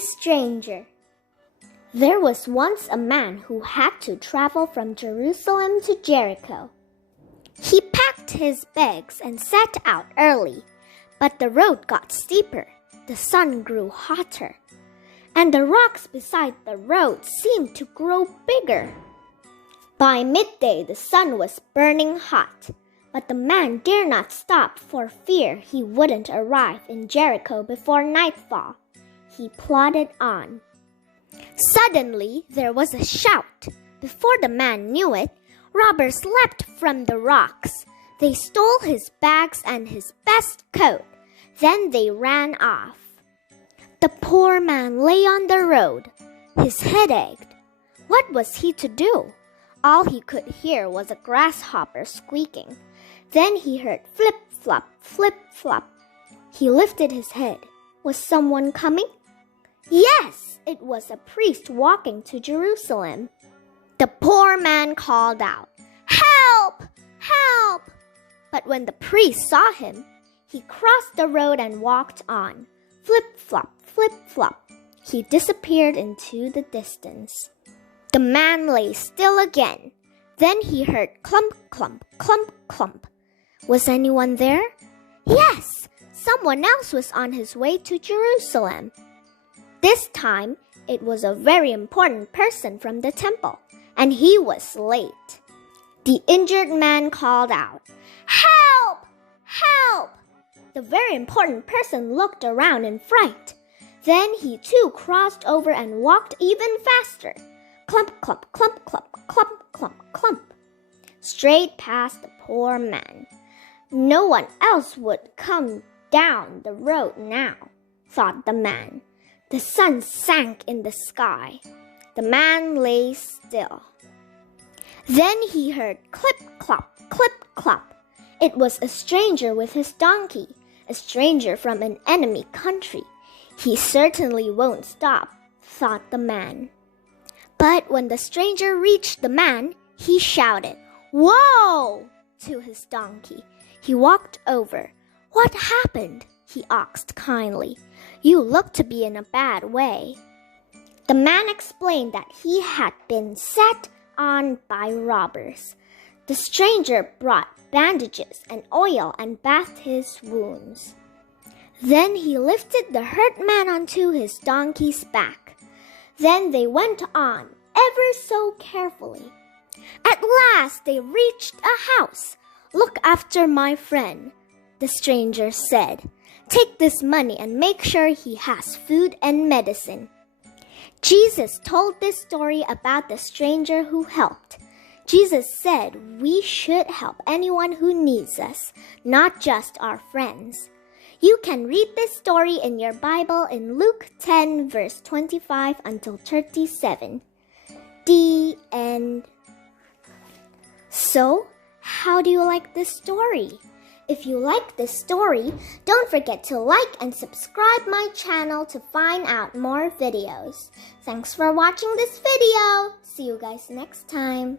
Stranger. There was once a man who had to travel from Jerusalem to Jericho. He packed his bags and set out early, but the road got steeper, the sun grew hotter, and the rocks beside the road seemed to grow bigger. By midday the sun was burning hot, but the man dared not stop for fear he wouldn't arrive in Jericho before nightfall. He plodded on. Suddenly there was a shout. Before the man knew it, robbers leapt from the rocks. They stole his bags and his best coat. Then they ran off. The poor man lay on the road. His head ached. What was he to do? All he could hear was a grasshopper squeaking. Then he heard flip-flop, flip-flop. He lifted his head. Was someone coming? Yes, it was a priest walking to Jerusalem. The poor man called out, "Help! Help!" But when the priest saw him, he crossed the road and walked on. Flip-flop, flip-flop. He disappeared into the distance. The man lay still again. Then he heard clump, clump, clump, clump. Was anyone there? Yes, someone else was on his way to Jerusalem. This time, it was a very important person from the temple, and he was late. The injured man called out, "Help! Help!" The very important person looked around in fright. Then he too crossed over and walked even faster. Clump, clump, clump, clump, clump, clump, clump. Straight past the poor man. No one else would come down the road now, thought the man. The sun sank in the sky. The man lay still. Then he heard clip-clop, clip-clop. It was a stranger with his donkey, a stranger from an enemy country. He certainly won't stop, thought the man. But when the stranger reached the man, he shouted, "Whoa!" to his donkey. He walked over. "What happened?" he asked kindly. "You look to be in a bad way." The man explained that he had been set on by robbers. The stranger brought bandages and oil and bathed his wounds. Then he lifted the hurt man onto his donkey's back. Then they went on, ever so carefully. At last they reached a house. "Look after my friend," the stranger said. "Take this money and make sure he has food and medicine." Jesus told this story about the stranger who helped. Jesus said we should help anyone who needs us, not just our friends. You can read this story in your Bible in Luke 10, verse 25 until 37. The end. So, how do you like this story? If you like this story, don't forget to like and subscribe my channel to find out more videos. Thanks for watching this video. See you guys next time.